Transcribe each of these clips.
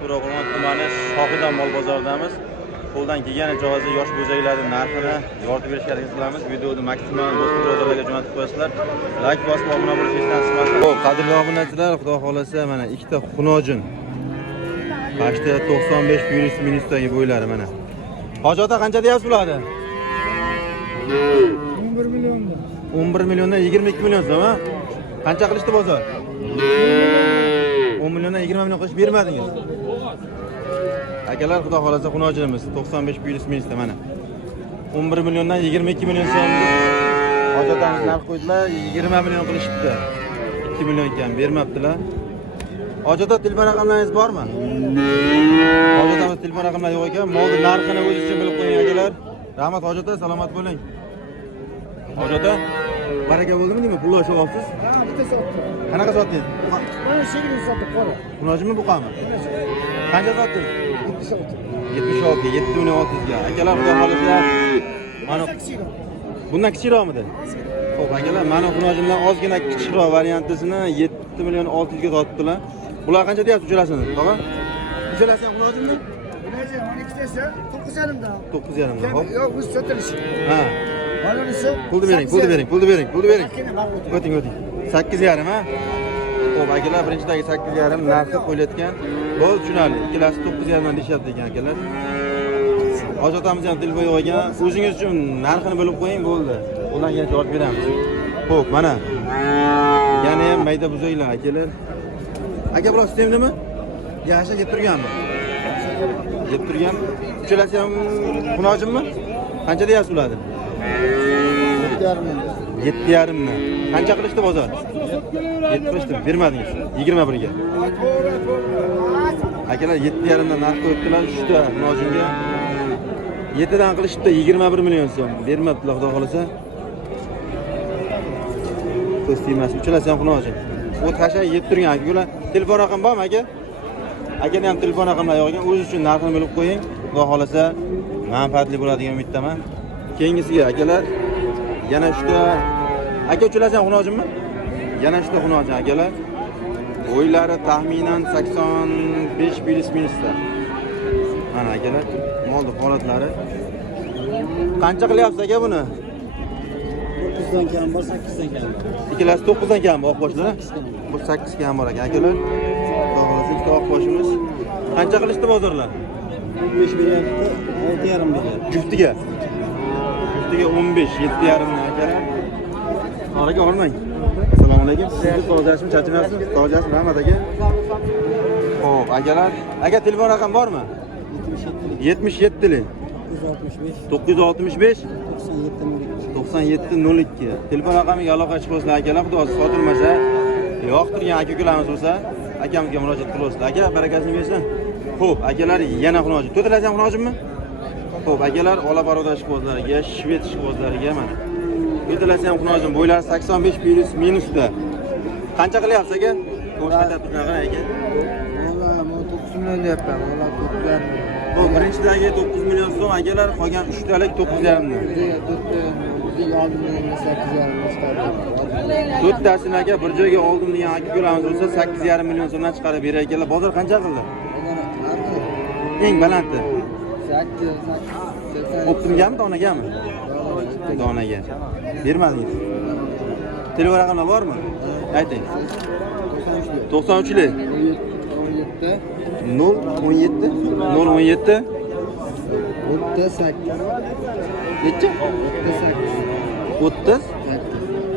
To'raqo'rg'on tumani Shohidan mol bozoridamiz. Qo'ldan kelgan joyda yosh bo'zaklarning narxini yoritib berishga harakat qilamiz. Videoni maksimal do'st birodarlarga jo'natib qo'yasizlar. Like bosib obuna bo'lishni istasizlar. Xo'p, qadrli obunachilar, xudo xolasa mana ikkita xunojin. Qashda 95 virus minusdagi bo'ylari mana. Hoji ota qancha deyapsiz bularni? 11 million. 11 milliondan 22 million so'm, ha? Qancha qilishdi bozor? 10 milliondan 20 million qilish bermadingiz. Akalar, xudo xolasa xunojinimiz 95 virus minusda mana. 11 milliondan 22 million so'm. Hoji otamiz narx qo'ydilar, 20 million qilishibdi. 2 million kam bermabdilar. Hoji ota, telefon raqamlaringiz bormi? Hoji otamiz telefon raqamlari yo'q ekan. Molni narxini o'zingiz uchun bilib qo'ying akalar. Rahmat Hoji ota, salomat bo'ling. Hoji ota, baraka bo'ldimi deymi? Pul olishyapsiz? Ha, bitta sotdim. Qanaqa sotdingiz? Mana shekilli sotib qora. Xunojinmi buqami? Qancha sotdingiz? 76. 76 7 million 600 ga. Akalar, xudo xolasa mana bundan kichikroqmidi? Xo'p, akalar, mana xunojindan ozgina kichikroq variantisini 7 million 600 ga sotibdilar. Bular qancha deyapsiz uchalasini? Tog'a? Uchalasi ham xunojinmi? Bularga mana ikkitasi 9,5 dan. 9,5 dan. Xo'p. Yo'q, bu sotilishi. Ha. Manisi Pulni bering. O'ting. 8,5 ha? Xo'p, akalar, birinchidagi 8,5 narxi qo'yilayotgan. Bu tushunarli. Ikkalasi 9,5 dan deyapti ekan akalar. Hoji otamiz ham telefon yo'q ekan. O'zingiz uchun narxini bilib qo'ying, bo'ldi. Undan keyin javob beramiz. Xo'p, mana. Yana ham mayda buzaylar akalar. Aka, bular sistemnimi? Yaxshi yeb turganmi? Yeb turgan. Uchalasi ham xunojinmi? Qancha deyapsiz ularni? 7,5 dan. Qancha qilishdi bozor? 7 qilishdi, bermadingiz. 21 ga. Akalar 7,5 dan narx qo'yibdilar shunda xunojinga. 7 dan qilishdi 21 million so'm. Bermabdilar, xudo xolasa. Ko'stimasi uchalasi ham xunojin. Bu tasha yeb turgan akalar. Telefon raqam bormi aka? Akaning ham telefon raqamlari yo'q ekan. O'z uchun narxini bilib qo'ying. Xudo xolasa manfaatli bo'ladigan umiddaman. Keyingisiga akalar yana shunda aka uchalasi ham xunojinmi? Yana shunda xunojin akalar. Bo'ylari taxminan 85 virus minusda. Mana akalar, molni holatlari. Qancha qilyapsiz aka buni? 9 dan kam bor, 8 dan kam bor. Ikkalasi 9 dan kam oq boshlar. Bu 8 kam bor ekan akalar. Xudo xolasa ikkita oq boshimiz. Qancha qilishdi bozorlar? 15 beryapti, 6,5 beryapti. Juftiga. Juftiga 15, 7,5 dan akalar. Oraga olmang. Assalomu alaykum. Sizni so'rashim charchamayapsizmi? So'rashim rahmat aka. Xo'p, akalar, aka telefon raqam bormi? 77 lik 965 9702. Telefon raqamiga aloqa chiqasizlar akalar. Xudo sotilmasa, yoqtirgan aka-ukalarimiz bo'lsa, akamizga murojaat qilasizlar. Aka, barakasini bersin. Xo'p, akalar, yana xunojin. To'rtalasi ham xunojinmi? Xo'p, akalar, ola baroda ishqibozlariga, shved ishqibozlariga mana. To'rtalasi ham xunojin. Bo'ylari 85 virus minusda. Qancha qilyapsiz aka? Ko'rsatib turgan aka. Mana 9 million deyapman. Mana 9,5. Bu birinchidagi 9 million so'm akalar, qolgan 3 talik 9,5 dan. 4tasini aka bir joyga oldim degan aka-ukalarimiz bo'lsa 8,5 million so'mdan chiqarib berar ekanlar. Bozor qancha qildi? Eng balandi. 8. Optimgami, donagami? Donaga. Bermadingiz. Telefon raqamlar bormi? Ayting. 93 lik 017 017 38. Necha? 30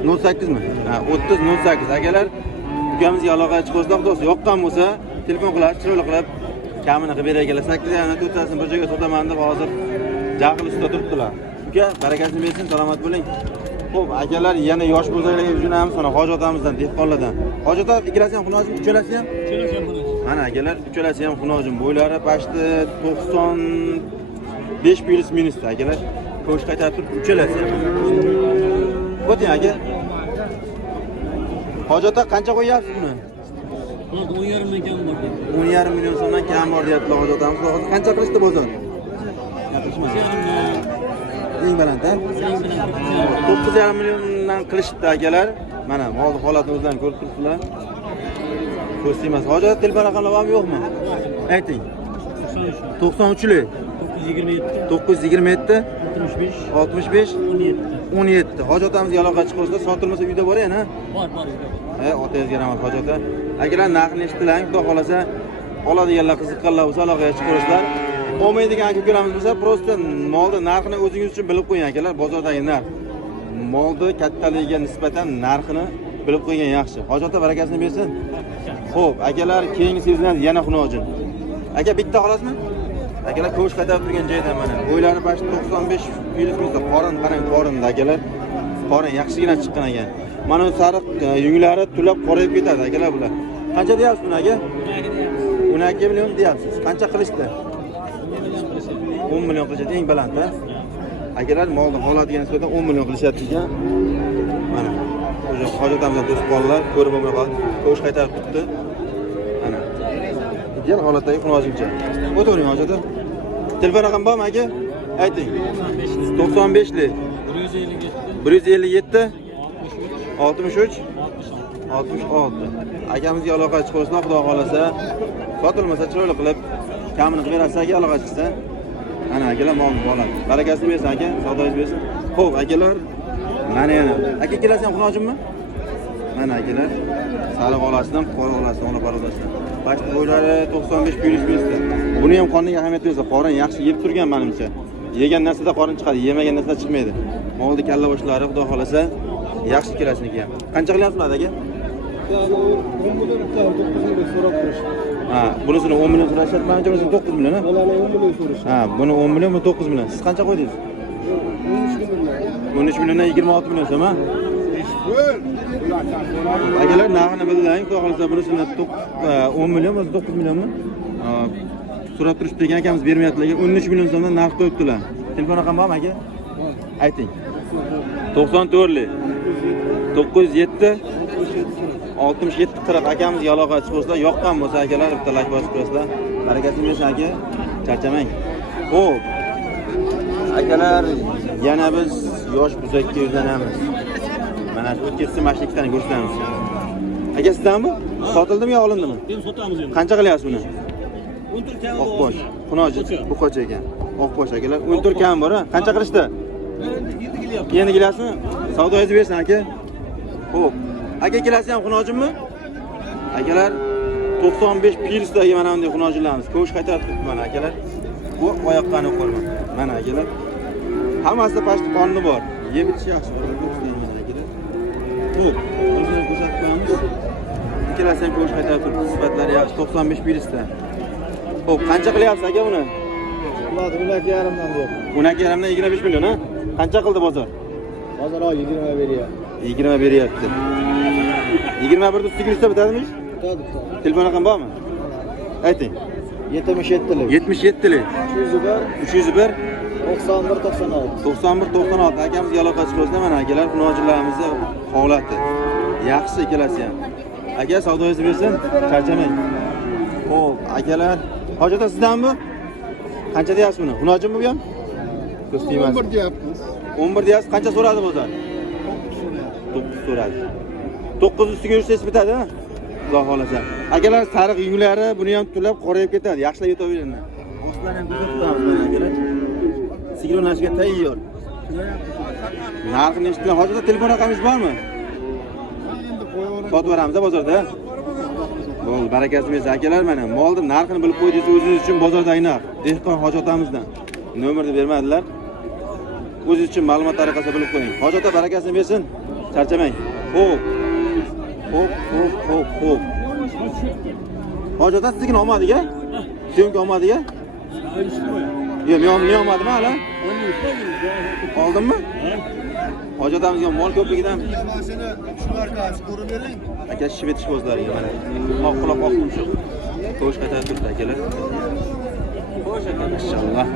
08 mi? Ha, 30 08. Akalar, ukamizga aloqa chiqasizlar, xudosi yoqqan bo'lsa, telefon qilib, chiroyli qilib kamini qilib beraylar. 8 yana 4tasini bir joyga sotaman deb hozir jahl ustida turibdilar. Uka, barakasini bersin, salomat bo'ling. Xo'p, akalar, yana yosh bo'zaklarga jo'namiz, mana Hoji otamizdan, dehqonlardan. Hoji ota, ikkalasi ham xunojin, uchalasi ham? Uchalasi ham xunojin. Mana akalar, uchalasi ham xunojin. Bo'ylari pashti 95 virus minusda akalar. Ko'sh qaytarib turib, uchalasi ham. O'ting aka. Hoji ota, qancha qo'yapsiz buni? 10,5 dan kam bor. 10,5 million so'mdan kam bor deyaptilar Hoji otamiz. Hozir qancha qilishdi bozor? Gapirishmadi. Eng baland, ha? 9,5 milliondan qilishdi akalar. Mana hozir holatni o'zlaringiz ko'rib turibsizlar. Ko'rsatmas. Hoji ota telefon raqamlari bormi yo'qmi? Ayting. 93li 927 65 17. Hoji otamizga aloqa chiqibsizlar, sotilmasa uyda bor yana. Bor, uyda. Otangizga rahmat Hoji ota. Agarlar narxini eshitdilar, xudo xolasa oladiganlar qiziqqanlar bo'lsa aloqaga chiqarsizlar. Olmaydigan aka-ukalarimiz bo'lsa, prosta molni narxini o'zingiz uchun bilib qo'ying akalar, bozordagi narx. Molni kattaligiga nisbatan narxini bilib qo'ygan yaxshi. Hoji ota barakasini bersin. Xo'p, akalar keyingi seziladi yana xunojin. Aka bitta xolasizmi? Akalar ko'sh qaytarib turgan joydan mana. Bo'ylari bashi 95 yillikda qorin qarang qorinda akalar. Qorin yaxshigina chiqqan ekan. Mana bu sariq yunglari tulab qorayib ketadi akalar bular. Qancha deyapsiz buni aka? 12 million deyapsiz. Qancha qilishdi? 10 million qilishadi eng baland, ha? Akalar molni holatiga nisbatan 10 million qilishyapti ekan. Mana o'sha hojatamizdan to'sib qoldilar, ko'rib bo'lmay qoldi. Ko'sh qaytarib tutdi. Mana. Ideal holatdagi xunojimcha. O'tiring hojada. Telefon raqam bormi aka? Ayting. 95li 157 63 66. Akamizga aloqa chiqarsa, xudo xolasa, sotilmasa chiroyli qilib kamini qilib berasiz aka, aloqa chiqsa. Ana akalar molni bo'ladi. Barakasini bersin aka, savdoyingiz bersin. Xo'p, akalar, mana yana. Aka kelasiz ham xunojimmi? Mana akalar, sariq olasidan, qora olasidan olib barodasidan. Baş bo'ylari 95 100 Buni ham qoniga ahamiyat bersa, qorin yaxshi yeb turgan menimcha. Yegan narsada qorin chiqadi, yemagan narsada chiqmaydi. Molni kalla boshlari xudo xolasa yaxshi kelasiniga ham. Qancha qilyapsiz aka? 10 million 9 million so'rab turishdi. Ha, bunisini 10 million so'rashyapti, menimcha bunisini 9 million, ha? Ularni 10 million so'rashdi. Ha, buni 10 million, bu 9 million. Siz qancha qo'ydingiz? 13 milliondan 26 million so'm, ha? Akalar narxini bildilar, xudo xolasa bunisini 10 million, bu 9 millionmi? So'rab turishdi degan akamiz bermayaptilar. 13 million so'mdan narx qo'yibdilar. Telefon raqam bormi aka? Ayting. 94li 907 67 40 akamizga aloqa chiqarsalar, yoqqan bo'lsa akalar bitta like bosib qo'yasizlar. Barakatli bo'lsin aka. Charchamang. Xo'p. Akalar, yana biz yosh buzakka yuzlanamiz. Mana shu o'tkazsa mana shu ikkitani ko'rsatamiz. Aka sizdanmi? Sotildimi yo olindimi? Men sotamiz endi. Qancha qilyapsiz buni? 14 kam. Oqbosh. Xunoji. Bu qocha ekan. Oqbosh akalar. 14 kam bor, ha? Qancha qilishdi? Endi kelyapti. Endi kelasizmi? Savdoyingizni bersin aka. Xo'p. Aka kelasiz ham xunojimmi? Akalar 95 pilsdagi mana bunday xunojilarimiz. Ko'sh qaytarib turibdi mana akalar. Bu oyoqqani ko'rma. Mana akalar. Hammasida pastki qonni bor. Yeb ichish yaxshi bo'ladi akalar. Xo'p, o'zini ko'rsatib qo'yamiz. Ikkalasi ham ko'sh qaytarib turibdi. Sifatlari yaxshi 95 pilsda. Xo'p, qancha qilyapsiz aka buni? Ularni 12,5 dan deyapti. 12,5dan 25 million, ha? Qancha qildi bozor? Hozir 20 beryapti. 20 beryapti. 21 ustiga yursa bitadimi? Bitadi. Telefon raqam bormi? Ayting. 77lik 77lik 301 301 91 96. 91 96 akamizga aloqa chiqarsa mana akalar xunojilarimizni holati yaxshi ikkalasi ham. Aka savdoyingizni bersin, charchamang. Xo'p, akalar, hojata sizdanmi? Qancha deyapsiz buni? Xunojimmi bu ham? Ko'z tegmas. 11 deyapmiz. 11 deyapsiz, qancha so'radi bozor? 9 so'radi. 9 ustiga yursangiz bitadi, ha? Xudo xolasa. Akalar sariq yunglari buni ham tulab qorayib ketadi. Yaxshilab yetaveringlar. Ostlarni ham ko'rsatib turamiz mana akalar. Signalashga tayyor. Narxini eshitgan hozirda telefon raqamingiz bormi? Sotib beramiz bozorda. Bo'ldi, barakasi bersin akalar mana. Molni narxini bilib qo'ydingiz o'zingiz uchun bozordagi narx. Dehqon hojotamizdan. Nomerni bermadilar. O'zingiz uchun ma'lumot tariqasida bilib qo'ying. Hojota barakasini bersin. Charchamang. Xo'p. Xo'p. Hojota sizga olmadiga? Syomka olmadiga? Yo'q, men olmadim hali. Oldimmi? Hojotamizga mol ko'pligidan Mashina shu markasi ko'rib bering. aka shvet ishbozlariga mana. Oq quloq oq tumshuq. Ko'sh qaytarib turibdi akalar. Xo'sh aka, inshaalloh.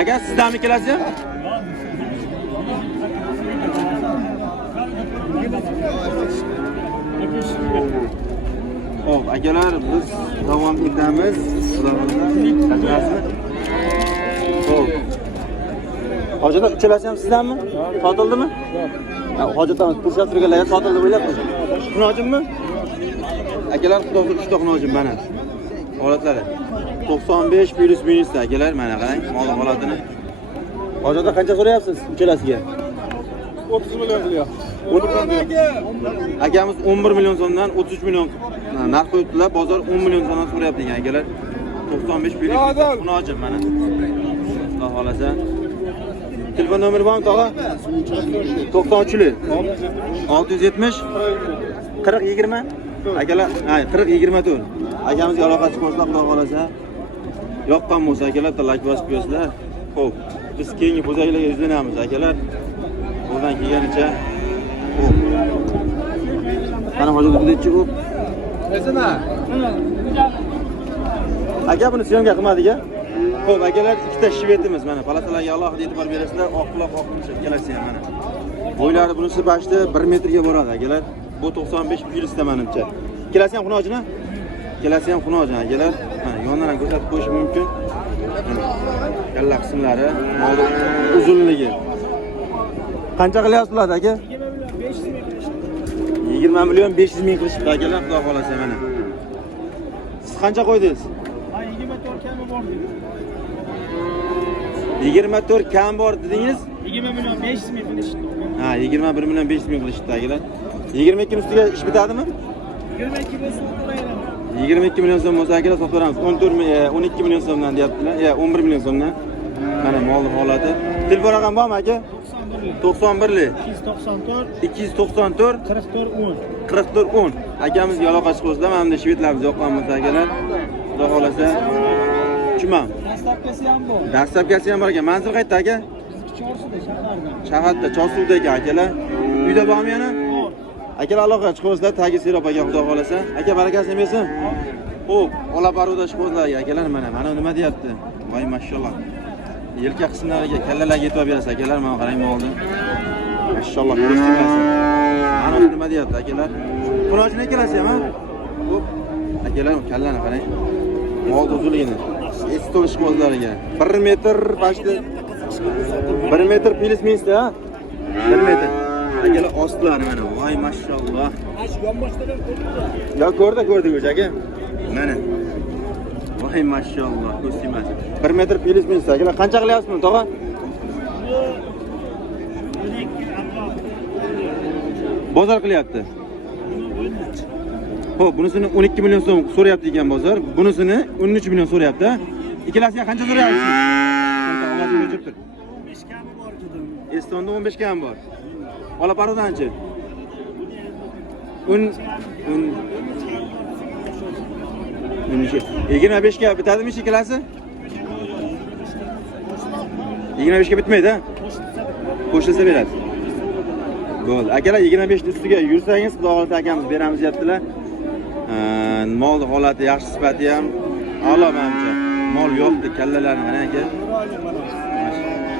Aka sizdanmi kelasiz ham? Xo'p, akalar, biz davom etamiz. Xudoxolasa. Xo'p. Hojata uchalasi ham sizdanmi? Sotildimi? Yo'q. Hojatamiz pulshab turganlar sotildi bo'lyapmiz. Xunojimmi? Akalar, xudo uchta xunojim mana. Holatlari. 95 plus minus akalar, mana qarang, mol holatini. Hozirda qancha so'rayapsiz uchalasiga? 30 million qilyapti. Akamiz 11 million so'mdan 33 million narx qo'yibdilar. Bozor 10 million so'mdan so'rayapti ekan akalar. 95 plus buni ochim mana. Xudo xolasa. Telefon nomeri bormi tog'a? 93lik 670 40 20 akalar, ha 40 24. Akamizga aloqa chiqmoqlar, xudo xolasa. Yoqqan bo'lsa akalar, like bosib qo'yasizlar. Xo'p, biz keyingi bozorlarga yuzlanamiz akalar. Buradan kelganicha. Xo'p. Qani hozir budetchi bu. Esena. Aka buni syomka qilmadiga. Xo'p, akalar, ikkita shvetimiz mana. Palasalarga alohida e'tibor berasizlar. Oq quloq, oq tumshaq kelasi ham mana. Bo'ylari bunisi bashda 1 metrga boradi akalar. Bu 95 plyusda menimcha. Kelasi ham xunojina? Kelasi ham xunojina akalar. Mana yondan ham ko'rsatib qo'yish mumkin. Kalla qismlari, molda uzunligi. Qancha qilyapsiz bular aka? 20 million 500 ming qilishibdi akalar, xudo xolasa mana. Siz qancha qo'ydingiz? 24 kam bor dedingiz? 20 million 500 ming qilishdi. Ha, 21 million 500 ming qilishdi akalar. 22 ning ustiga ish bitadimi? 22 million so'm qo'yayapman. 22 million so'm bo'lsa akalar sotib beramiz. 12 million so'mdan deyaptilar. 11 million so'mdan. Mana molning holati. Telefon raqami bormi aka? 91 lik 294 44 10. Akamizga aloqa chiqibsizlar. Mana bunda shvedlarimiz yoqqan bo'lsa akalar. Xudo xolasa. Tushunmam. Dastlabkasi ham bor. Dastlabkasi ham bor ekan. Manzil qayerda aka? Chorsuvda, shaharda. Shaharda, Chorsuvda ekan akalar. Uyda bormi yana? Akalar aloqa chiqibsizlar. Tagi Serop aka, xudo xolasa. Aka barakasini bersin. Xo'p, ola baruda chiqibsizlar akalar mana. Mana nima deyapti? Voy mashallah. Yelka qismlariga kallalarga e'tibor berasiz akalar, mana qarang molni. Mashallah, ko'rsatasiz. Mana nima deyapti akalar? Qulojini kelasiz ham, ha? Xo'p. Akalar, kallani qarang. Mol uzunligini. Estolish qo'zlariga 1 metr pashti 1 metr plus minusda, ha? 1 metr. Akalar ostlari mana. Voy mashallah. Ya ko'rdik aka. Mana. Voy mashallah, ko'rsimas. 1 metr plus minus akalar. Qancha qilyapsiz buni, tog'a? Bozor qilyapti. Xo'p, bunisini 12 million so'm so'rayapti ekan bozor. Bunisini 13 million so'rayapti, ha? Ikkalasiga qancha so'rayapsiz? Ovozini o'chirib tur. 15 kami bor dedim. Estonda 15 kam bor. Ola parodanchi? 25 ga bitadimi ish ikkalasi? 25 ga bitmaydi, ha? Qo'shilsa beradi. Bo'ldi. Akalar 25 ning ustiga yursangiz, xudo xolasa akamiz beramiz deyaptilar. Mol holati yaxshi, sifati ham a'lo menimcha. Mol yo'qdi, kallalarni qarang aka.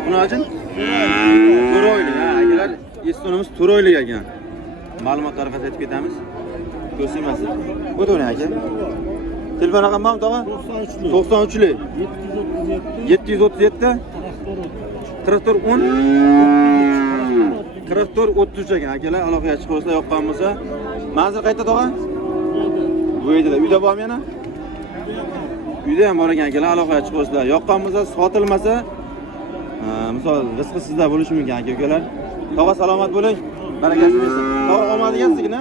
Xunojin? To'royli, ha, akalar. Estonimiz To'royli ekan. Ma'lumotlarga aytib ketamiz. Ko'rsingiz. O'tavering aka. Telefon raqami bormi tog'a? 93 lik 737 44 10 44 33 ekan akalar, aloqaga chiqibsizlar yoqqan bo'lsa. Manzil qayerda tog'a? Bu yerda. Uyda bormi yana? Uyda ham bor ekan akalar, aloqaga chiqibsizlar. Yoqqan bo'lsa, sotilmasa, misol rizqi sizda bo'lishi mumkin aka-ukalar. Tog'a salomat bo'ling. Barakasini bersin. Tog'a olmadigandingiz-ku,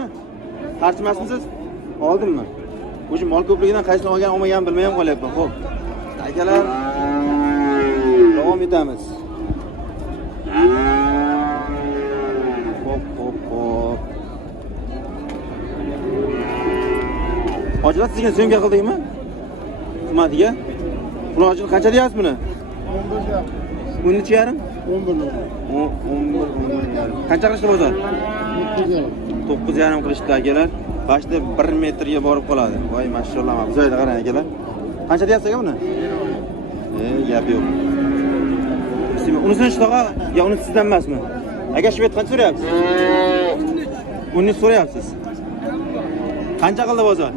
qarchimasmisiz? Oldimmi? O'sha mol ko'pligidan qaysini olmagan bilmay ham qolyapman. Xo'p. Akalar, davom etamiz. Hop. Hojilar sizga syomka qildingmi? Xizmatiga. Qulog'ini qancha deyapsiz buni? 11 yarim? 11 yarim. Qancha qilishdi bozor? 9 yarim qilishdi akalar. Bashda 1 metrga borib qoladi. Voy mashallah, bu joyda qarang akalar. Qancha deyapsiz aka buni? Gap yo'q. Unisini tog'a, yo uni sizdan emasmi? Aka shvet qancha so'rayapsiz? 13 so'rayapsiz. Qancha qildi bozor?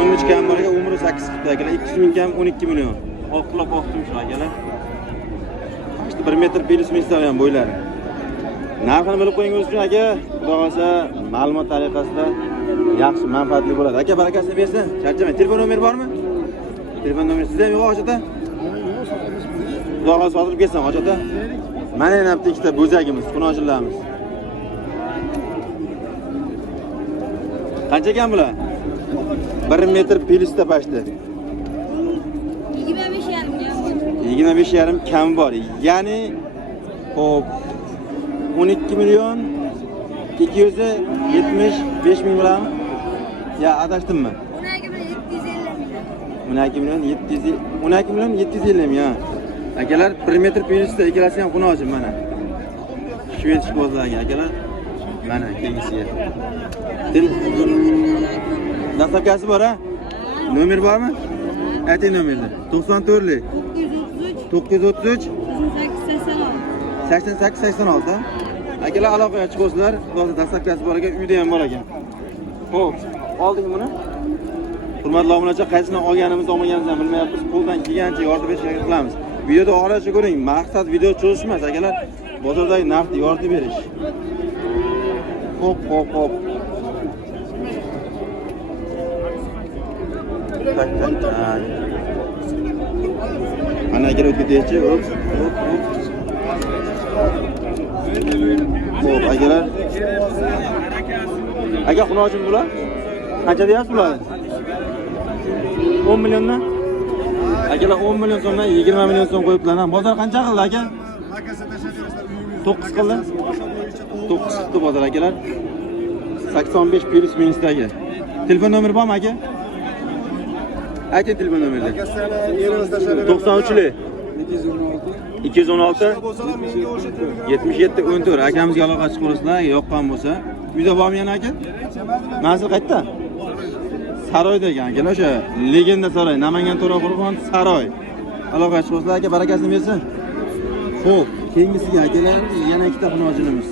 13 kam bor ekan, umri 8 qildi akalar. 200 ming kam 12 million. Oqlab oqdim shu akalar. Bashda 1 metr 500 ming ham bo'ylari. Narxini bilib qo'ying o'zingiz uchun aka. Xudo xohlasa ma'lumot tariqasida yaxshi, manfaatli bo'ladi. Aka, barakasini bersin. Charchamang. Telefon nomeri bormi? Telefon nomeri sizda yo'q, Hoji ota? Xudo xohlasa sotib ketsin, Hoji ota. Mana yana bitta ikkita bo'zagimiz, xunojillarimiz. Qancha ekan bular? 1 metr pelista pashti. 25,5 kam bor. Ya'ni hop 12 million 275 ming bilanmi? Ya adashdimmi? 12 million 750 ming ha. Akalar 1 metr pelista ikkalasi ham xunojim mana. Shved shkozlarga akalar. Mana kengisiga. Dastlabkasi bor ha? Nomer bormi? Ayting nomerni. 94lik 933 8886. Akalar aloqaga chiqsizlar. Hozir dastlabkasi bor ekan, uyda ham bor ekan. Xo'p, oldik buni. Hurmatli obunachilar, qaysini olganimizni olmaganimizni bilmayapmiz. Qo'ldan kelgancha yordam berishga qilamiz. Videoda orasini ko'ring. Maqsad video cho'zish emas, akalar. Bozordagi narxni yordam berish. Hop. Tak. Mana agar o'tkadechi, hop. Hop, akalar. Aka xunojim bular. Qancha deyapsiz bular? 10 milliondan? Akalar 10 million so'mdan 20 million so'm qo'yiblar. Bozor qancha qildi aka? 9 qildi. 9 qildi bozor akalar. 85 plus minusdagi. Telefon nomeri bormi aka? Ayting telefon nomerini. 93lik 216 77 14. Akamizga aloqa chiqarsizlar, yoqqan bo'lsa. Uyda bormi yana aka? Manzil qayerda? Saroyda ekan akalar, o'sha legenda saroy, Namangan To'raqo'rg'on saroy. Aloqa chiqarsizlar aka, barakasini bersin. Xo'p, keyingisiga akalar yana ikkita xunojinimiz.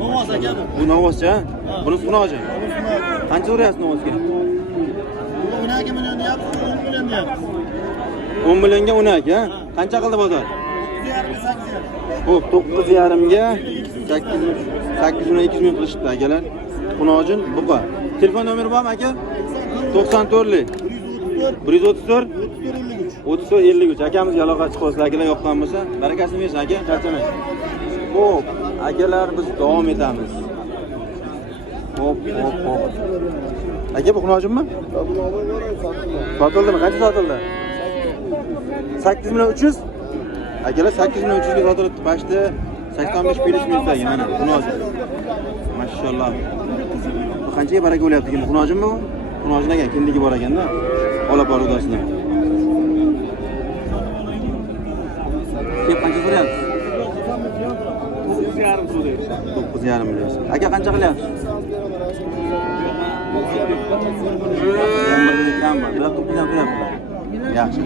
Novoz aka bu. Bu novozcha? Buni xunoji. Qancha so'rayapsiz novozga? 12 million deyapsiz, 10 million deyapsiz. 10 millionga 12, ha? Qancha qildi bozor? 9,5. Xo'p, 9,5 ga 8 million 200 ming qilishdi akalar. Xunojin buqa. Telefon nomeri bormi aka? 94lik 134 33 akamizga aloqa chiqsizlar akalar, yoqqan bo'lsa, barakasini bersin aka, charchamang. Xo'p, akalar biz davom etamiz. Hop. Aka bu xunojimmi? Sotildimi? Qancha sotildi? 8 million 300. Akalar 8 million 300 ga sotilibdi. Pashti 85 plus minusdagi mana xunojim. Mashalloh. Bu qanchaga baraka bo'lyapti ekan? Xunojimmi bu? Xunojin ekan, kindigi bor ekanda. Olib bor udasidan. Kep qancha so'rayapsiz? 9,5 so'rayapsiz. 9,5 million. Aka qancha qilyapsiz? 11 million kam bor. Bular 9 ham so'rayaptilar. Yaxshi.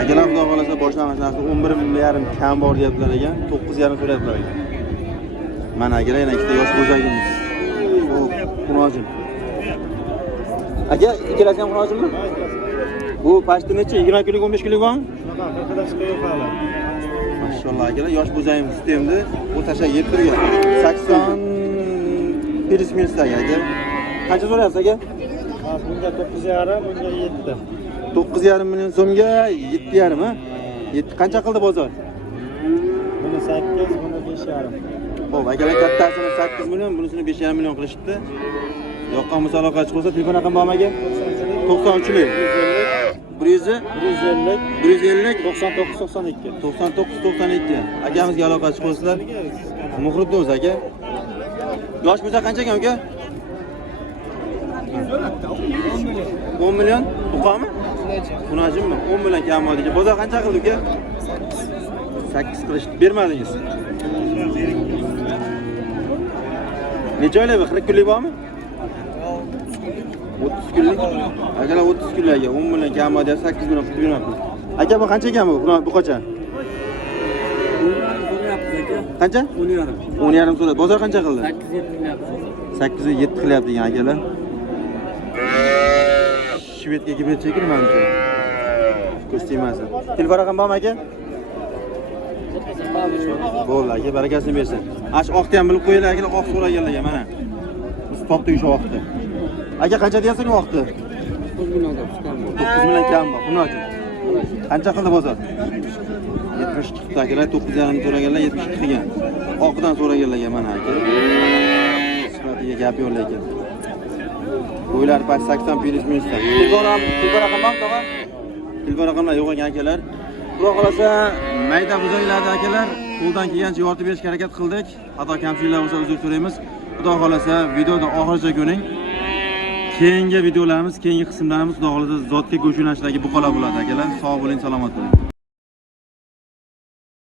Akalar xudo xolasa boshlang'ich narxi 11 million kam bor deyaptilar ekan. 9,5 so'rayaptilar ekan. Mana akalar yana ikkita yosh bo'zagimiz. Xo'p, xunojin. Aka, ikkalasi ham xunojinmi? Bu pashti necha? 20 kunlik, 15 kunlik bormi? Mashalloh akalar, yosh bo'zayim sistemda. Bu tasha yeb turgan. 80 plus minusdagi aka. Qancha so'rayapsiz aka? Bunga 9,5, bunga 7. 9,5 million so'mga 7,5 ha? 7 qancha qildi bozor? Buni 8, buni 5,5. Xo'p, akalar kattasini 8 million, bunisini 5,5 million qilishdi. Yoqqan bo'lsa aloqa chiqsa, telefon raqam bormi aka? 93lik 150 99 92. 9992. Akamizga aloqa chiqsizlar. Muhriddin o'zi aka. Yosh bo'lsa qancha ekan aka? 10 million. Buqami? Xunojimmi? 10 million kam bo'ldi. Bozor qancha qildi aka? 8 qilishdi. Bermadingiz. Necha oylik? 40 kunlik bormi? 30 kunlik. Akalar 30 kunlarga 10 million kam bo'ldi, 8 million qilib bermoqmiz. Aka bu qancha ekan bu? Bu qacha? Qancha? 10,5. 10,5 so'radi. Bozor qancha qildi? 8 7 qilyapti degan akalar. Shvedga kelib chekildi menimcha. Ko'z tegmasin. Telefon raqam bormi aka? Bo'ldi aka, barakasini bersin. Ash oqni ham bilib qo'yinglar akalar, oq so'raganlarga mana. Biz topdik o'sha oqni. Aka qancha deyapsiz oqni? 9 million deb chiqqan bu. 9 million kam bor. Buni oching. Qancha qildi bozor? 72 takilar 9,5 so'raganlar 72 qilgan. Oqdan so'raganlarga mana aka. Sifatiga gap yo'q lekin. Qo'ylar pas 80 plyus minusdan. Telefon raqam bormi tog'a? Telefon raqamlar yo'q ekan akalar. Xudo xolasa mayda buzoqlarni akalar qo'ldan kelgancha yoritib berishga harakat qildik. Xato kamchiliklar bo'lsa uzr so'raymiz. Xudo xolasa videoni oxirigacha ko'ring. Keyingi videolarimiz, keyingi qismlarimiz xudo xolasa zotga go'sht yo'nalishidagi buqalar bo'ladi akalar. Sog' bo'ling, salomat bo'ling.